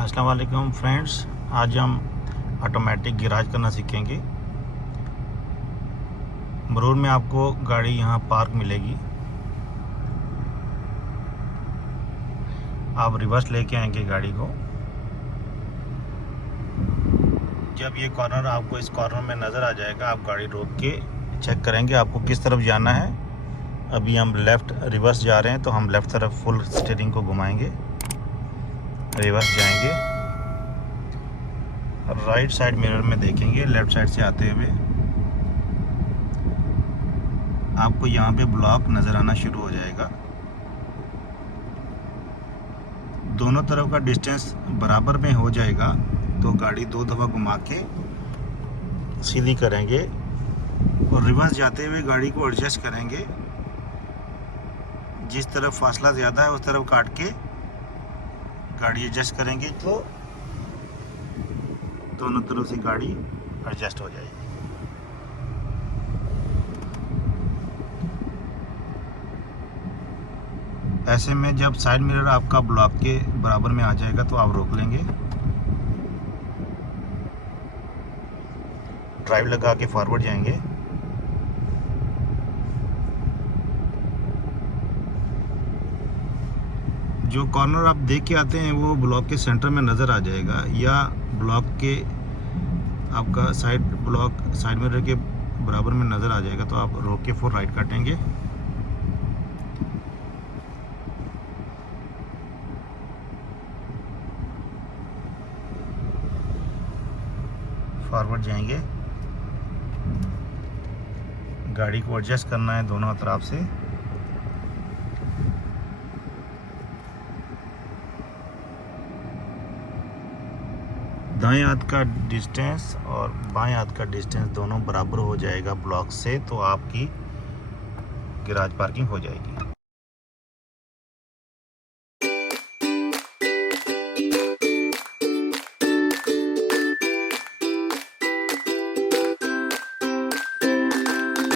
अस्सलाम वालेकुम फ्रेंड्स, आज हम ऑटोमेटिक गिराज करना सीखेंगे। मरूर में आपको गाड़ी यहाँ पार्क मिलेगी। आप रिवर्स लेके आएंगे गाड़ी को। जब ये कॉर्नर आपको इस कॉर्नर में नज़र आ जाएगा, आप गाड़ी रोक के चेक करेंगे आपको किस तरफ जाना है। अभी हम लेफ़्ट रिवर्स जा रहे हैं, तो हम लेफ़्ट तरफ फुल स्टीयरिंग को घुमाएंगे, रिवर्स जाएंगे। राइट साइड मिरर में देखेंगे, लेफ़्ट साइड से आते हुए आपको यहाँ पे ब्लॉक नज़र आना शुरू हो जाएगा। दोनों तरफ का डिस्टेंस बराबर में हो जाएगा, तो गाड़ी 2 दफ़ा घुमा के सीधी करेंगे और रिवर्स जाते हुए गाड़ी को एडजस्ट करेंगे। जिस तरफ फासला ज़्यादा है उस तरफ काट के गाड़ी एडजस्ट करेंगे, तो दोनों तरफ से गाड़ी एडजस्ट हो जाएगी। ऐसे में जब साइड मिरर आपका ब्लॉक के बराबर में आ जाएगा तो आप रोक लेंगे, ड्राइव लगा के फॉरवर्ड जाएंगे। जो कॉर्नर आप देख के आते हैं वो ब्लॉक के सेंटर में नज़र आ जाएगा, या ब्लॉक के आपका साइड मिरर के बराबर में नज़र आ जाएगा, तो आप रोक के फॉर राइट काटेंगे। फॉरवर्ड जाएंगे, गाड़ी को एडजस्ट करना है दोनों तरफ से। दाएं हाथ का डिस्टेंस और बाएं हाथ का डिस्टेंस दोनों बराबर हो जाएगा ब्लॉक से, तो आपकी गैराज पार्किंग हो जाएगी।